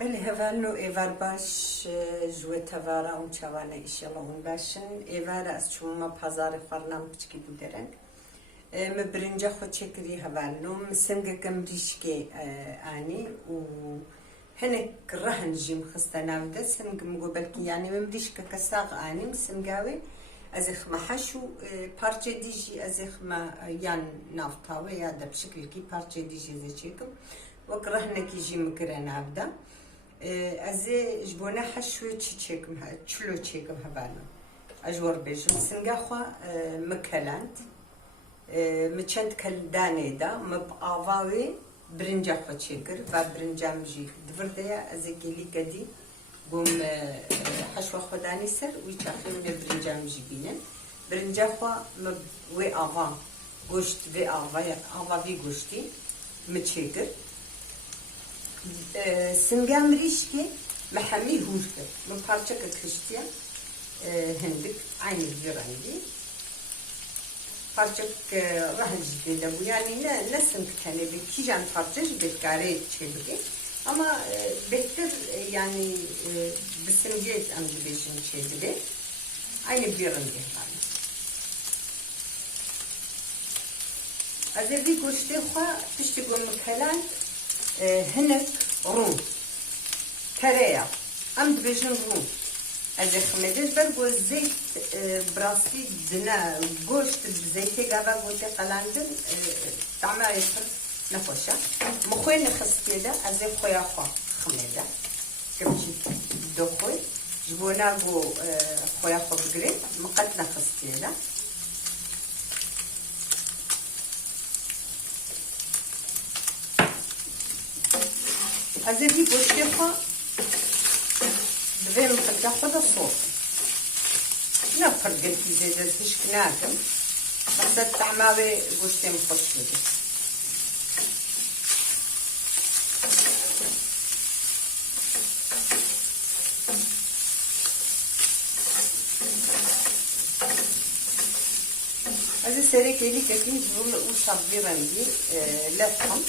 بله هفالنو ایوار باش جوه توارا اون چوانه ایشالا اون باشن ایوار از چون ما پازار خورنام بچکی بودرن مبرنجا خود چکری هفالنو مسنگه گمریشکی آنی و هنك رهن جيم خستنا وده سنگ مگو بلکی یعنی مبریشک کساق آنی مسنگاوی از اخما حشو پارچه دیجی از اخما یان نافتاوه یا ده بشکل کی پارچه دیجی زی چکم وك رهنك يجي مكرنا عبدا ازي جبونا حشوي تشيكم تشلو تشيكم هبانا اجور بيجم سنغاخوا مكلانت مچند كلداني دا مبقاواوي برنجا خو تشيكر با برنجا مجي دبرديا ازي جيلي قدي قوم حشوة خداني سر ويتاخي من برنجا مجي بينن برنجا خوا وي آوا گوشت وي آوا وي گوشتي متشيكر سنگام ريشكي محمي هوشكي من parça كشتيا هندك عين الجرانجي parça راح جديدة bu yani ne sınktane bir kijan parça betkare çebike ama bektir yani bisimge amcıbeşin çebide aynı bir yerinde var. Azevi goşte xwa pişti gonu kalan هنك روم كريا ام دبيجن روم از خمدل برگو زيت براسي دنا گوشت بزيتي غابا گوتي قلاندن طعمها يفر نخوشا مخوي نخستي دا از خويا خوا خمدا كمشي دوخوي جبونا گو خويا خوا بگري مقد نخستي دا از این گوشتی خوا دویم خدا خدا صوت نه فرقتی زیده هیچ کناکم بس تعماوی گوشتیم خوش بده از این سری کلی کلی زول او شبی رنگی لفهم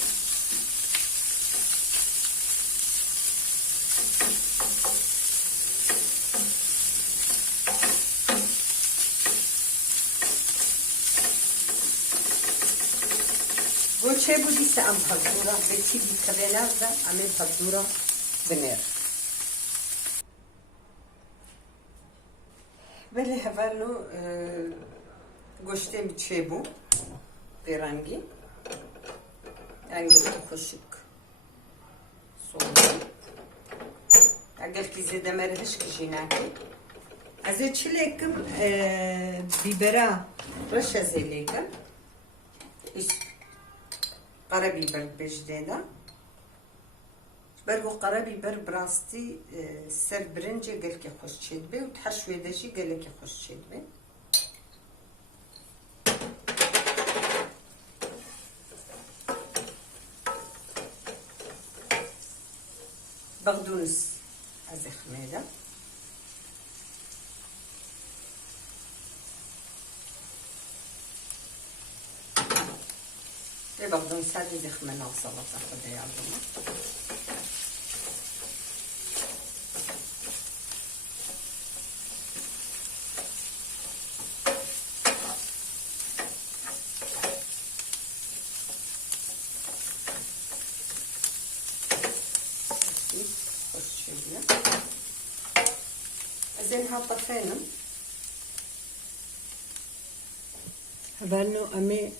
چه بودی سه ام پذورا به چی بیکرنر ده امی پذورا بنر ولی هفالو گوشتم چه بو برنگی yani bir koşuk soğuk اگر کی زده مرهش کشیناکی از چیلکم بیبرا رش از لیکم قرابيبر بجديدا برغو قرابيبر براستي سر برنجة قالك خوش تشدبي وتحشوي داشي قالك خوش تشدبي بقدونس ازي خميدة بقدونس هذه دخمنا وسلطة خدها يعظمها خوش شوية زينها طفينا هبالنو أمي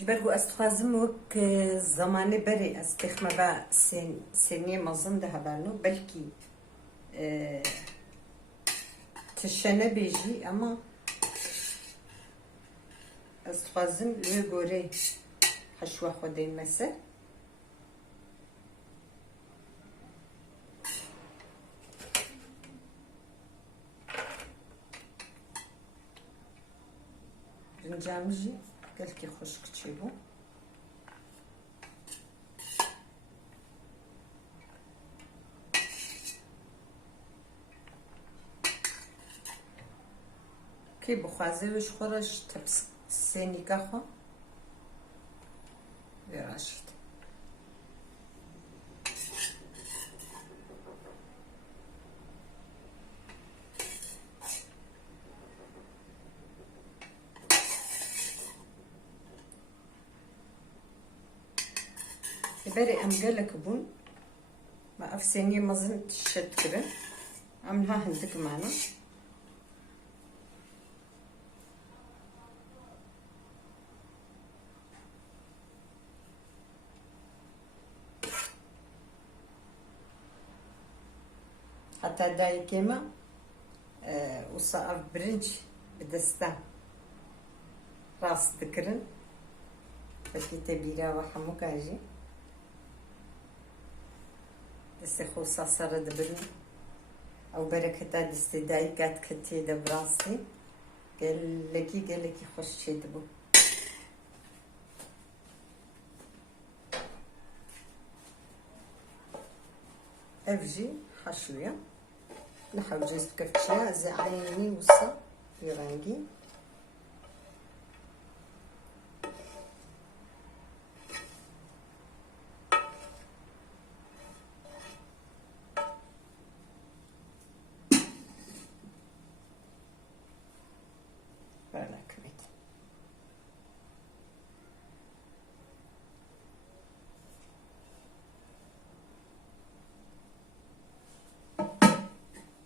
برگو استخوازم وک زمانه بری استخمه با سنی مزن ده هبالنو بلکی تشنه بیجی اما استخوازم لوی گوره حشوه خوده مسه رنجامجی قالك خشك تشيبو كي بخوازيوش خورش تبس سيني كاخو براشد بري ام قالك بون ما افسيني مازن تشت كده عملها هندك معنا حتى داي كيما وصاف برنج بدستا راس تكرن بكي تبيرا وحموكاجي دستي خوصا سرد برن او بركتا دستي داي قات كتي دبراسي قال لكي خوش تشدبو افجي حشوية نحاول جيست كفتشيا زي عيني وصا في رانجي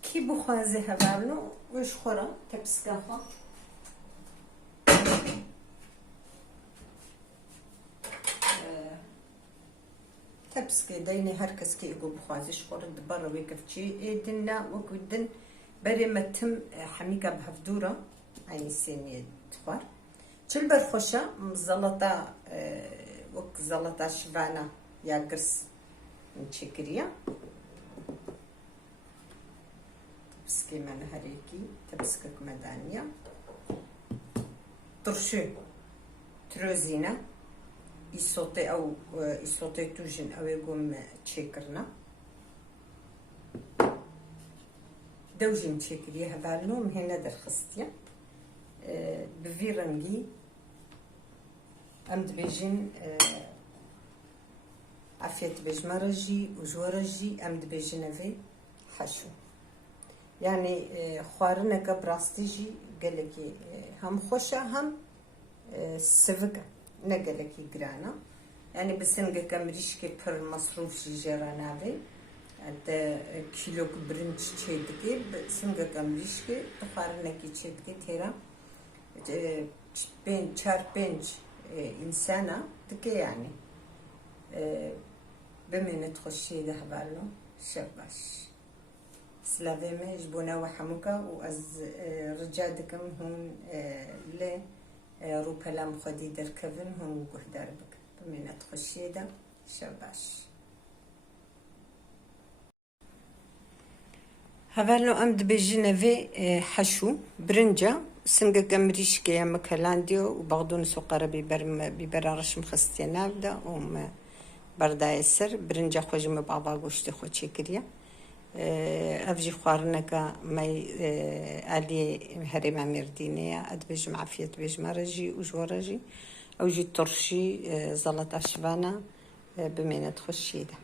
كي بخوازي هبالو وش خورا تبسكاها تبسكي دايني هركس كي يقول بخوازي شخورا دبارا ويكفتشي ايدنا وكودن بري متم حميقة بهفدورة عيني السينية تخوار تلبر خوشا مزلطة وك زلطة شبانة يا قرص نشكريا تبسكي من هريكي تبسكك مدانية طرشو تروزينا يصوتي او يصوتي توجن او يقوم تشيكرنا دوجن تشيكريها بالنوم هنا در خستيا بفيرنجي امد بيجن عفيت بجمرجي وجورجي امد بيجنافي حشو يعني خوارنك براستيجي قالكي هم خوشة هم سفقة نقالكي قرانا يعني بسنقة كمريشكي بر مصروف جيرانافي عند كيلو برنج تشيدكي بسنقة كمريشكي تخوارنكي تشيدكي تيرا بين چار بنج إنسانة تكي يعني بمن تخشي ده بالو شباش سلافيمي جبونا وحموكا وأز رجادكم هون ل روبلا مخدي دركفن هون قهدار بك بمن تخشي ده شباش هفالو أمد بجنبي حشو برنجة سنجا كمريشكي يا مكلانديو وبغضون سقرة بيبر رشم خستينا بدا بردا يسر برنجة خوجم بابا قوشتي خو تشكريا افجي خوارنكا ماي علي هريمة مردينية ادبج معفية بج مرجي وجورجي او جي ترشي زلط اشفانا بمينة خشيدة